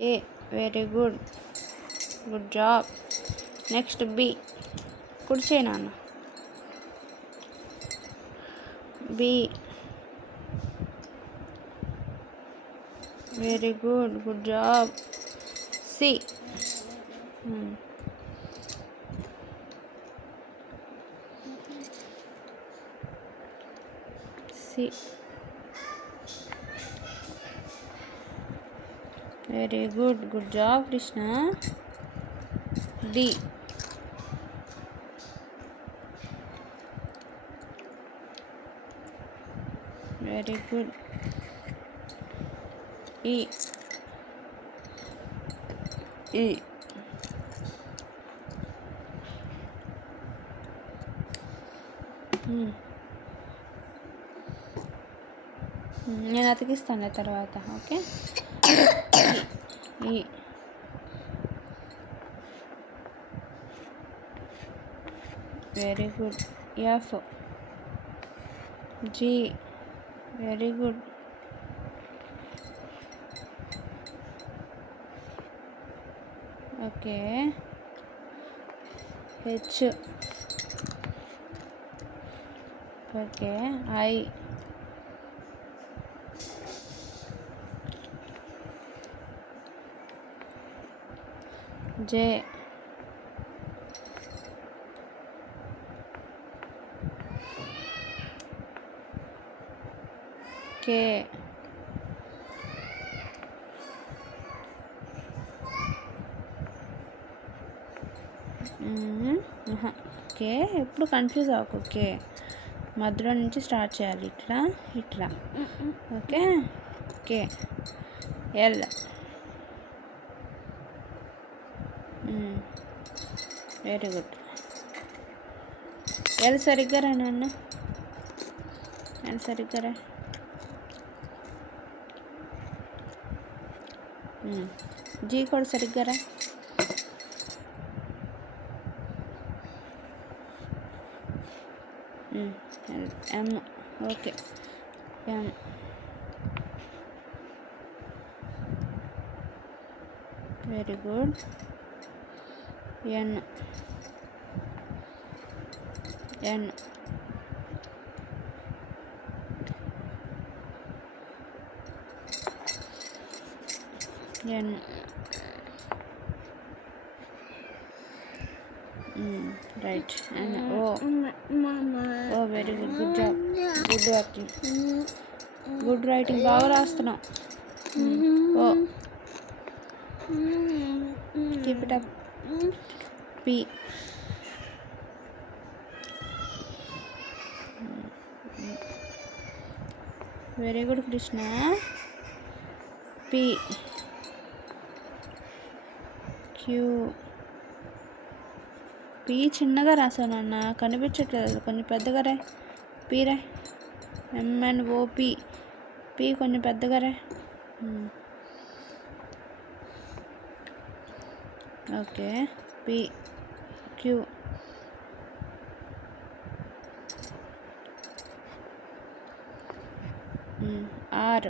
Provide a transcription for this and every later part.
A. Very good. Good job. Next B. కుడి చేయి నాన్న. B. Very good. Good job. C. C. Very good. Good job, Krishna. D. Very good. E. E. నేను అతికిస్తాను తర్వాత. Okay. E very good. F. G. Very good. Okay. H. Okay. I. J. K. K ఎప్పుడు confuse అవ్వకు. కే మధ్యలో నుంచి స్టార్ట్ చేయాలి. ఇట్లా ఇట్లా. ఓకే. కే. ఎల్. Very good. ఎల్ సరిగ్గా రా నాన్న. ఎల్ సరిగ్గా రా. జీ కూడా సరిగ్గా రా. M. Okay. M. Very good. N. N. N. Right. And O. O very good. Good job. Good working. Good writing. బాగా రాస్తున్నావు. O. Keep it up. P. Very good Krishna. P. Q. P చిన్నగా రాసావు నాన్న, కనిపించట్లేదు. కొంచెం పెద్దగా రా. పి రా. MNO P. పి కొంచెం పెద్దగా రా. Okay. P. Q. R.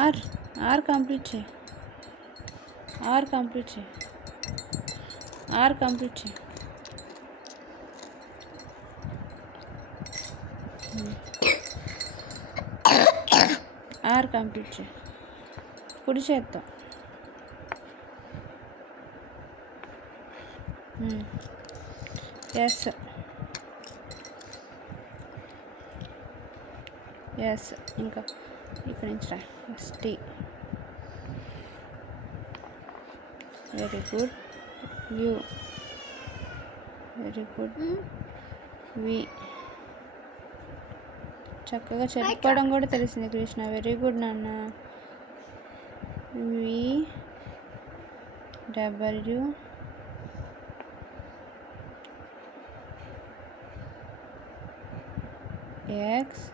R. R complete చేయి. ఆర్ కంప్లీట్ చేయి. ఆర్ కంప్లీట్ చేయి. ఆర్ కంప్లీట్ చేయి. కుడి చేత్తో. ఎస్. ఎస్. ఇంకా ఇక్కడ నుంచి రా. S T. Very good. U. Very good. V. చక్కగా చెప్పుకోవడం కూడా తెలిసింది కృష్ణ. వెరీ గుడ్ నాన్న. V. W. X.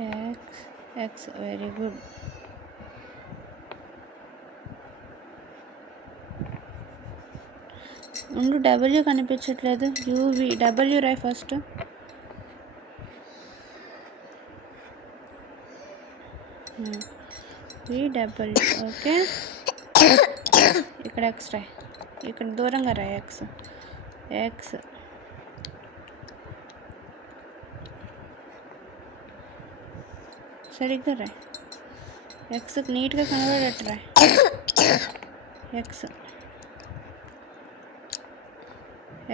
X X very good. ఉండు డబ్ల్యూ కనిపించట్లేదు. యూవి డబ్ల్యూ రాయి ఫస్ట్. V W okay. ఇక్కడ ఎక్స్ రాయి, ఇక్కడ దూరంగా రాయి ఎక్స్. ఎక్స్ సరిగ్గా రాయి. ఎక్స్కి నీట్గా కనబడేట్టు రాయి. X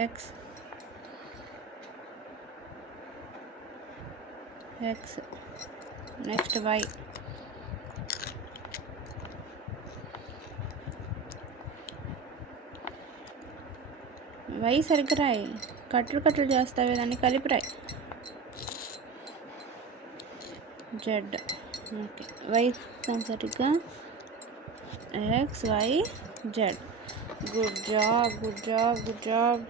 X X. Next Y. Y సరిగ్గా రాయి. కట్లు చేస్తావే, దాన్ని కలిపి రాయి. Z okay. వై సరిగ్గా X Y Z. Good job.